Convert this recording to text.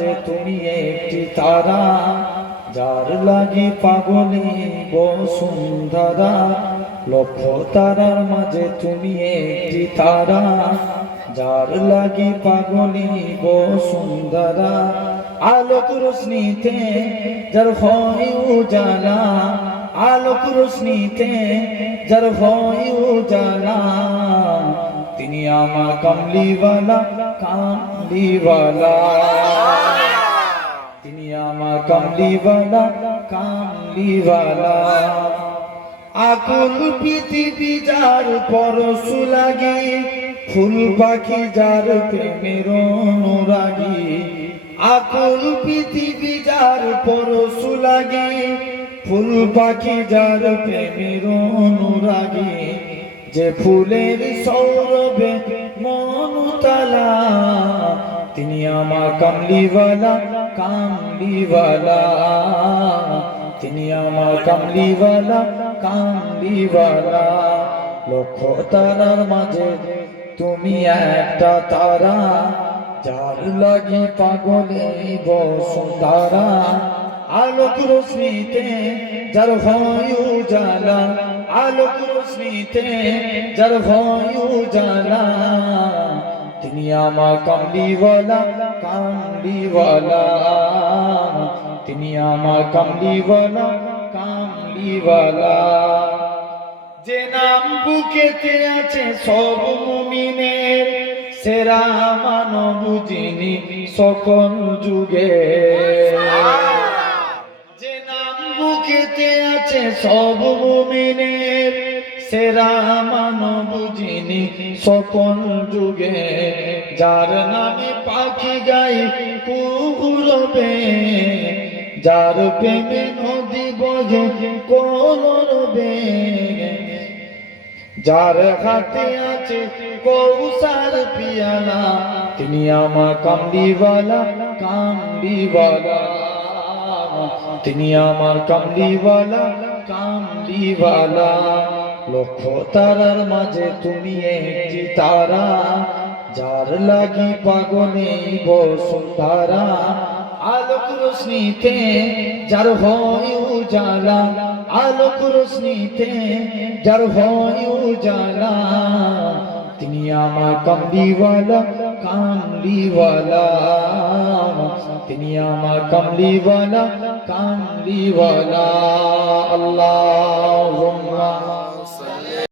মাঝে তুমি একটি তারা, যার লাগি পাগলি বসুন্ধরা। লক্ষ তারার মাঝে তুমি একটি তারা, যার লাগি পাগলি বসুন্ধরা। আলোক রোশনীতে যার হয় উজালা, আলোক রোশনীতে যার হয় উজালা। তিনি আমার কামলিওয়ালা, কামলিওয়ালা। তিনি আমার কামলিওয়ালা, কামলিওয়ালা। আকুল পৃথিবী যার পরশ লাগে, ফুল পাখি যার প্রেমের অনুরাগী। আকুল পৃথিবী যার পরশ লাগে, ফুল পাখি যার প্রেমের অনুরাগী। যে ফুলের সৌরভে মনুতালা, তিনি আমার কামলিওয়ালা, কামলিওয়ালা। তিনি আমার কামলিওয়ালা, কামলিওয়ালা। লক্ষ তারার মাঝে তুমি একটা তারা, যার লাগি পাগলে বসুন্ধরা। আলোক রোশনীতে যার হয় উজালা, আলোক রোশনীতে যার হয় উজালা। তিনি আমার কামলিওয়ালা, কামলিওয়ালা। তিনি আমার কামলিওয়ালা, কামলিওয়ালা। যে নাম বুকেতে আছে সব মুমিনের, সেরা মানব যিনি সকল যুগে। যে নাম বুকেতে আছে সব মুমিনের, সেরা মানব যিনি সকল যুগে। যার নামে পাখি গাই কুহুরবে, যার প্রেমে নদী বহে কলরবে। যার হাতে আছে কৌসার পিয়ালা, তিনি আমার কামলিওয়ালা, কামলিওয়ালা। তিনি আমার কামলিওয়ালা, কামলিওয়ালা। লক্ষ তারার মাঝে তুমি একটি তারা, যার লাগি পাগলে বসুন্ধরা। আলোক রোশনীতে যার হয় উজালা, আলোক রোশনীতে যার হয় উজালা। তিনি আমার কামলিওয়ালা, কামলিওয়ালা। তিনি আমার কামলিওয়ালা, কামলিওয়ালা। আল্লাহুম্মা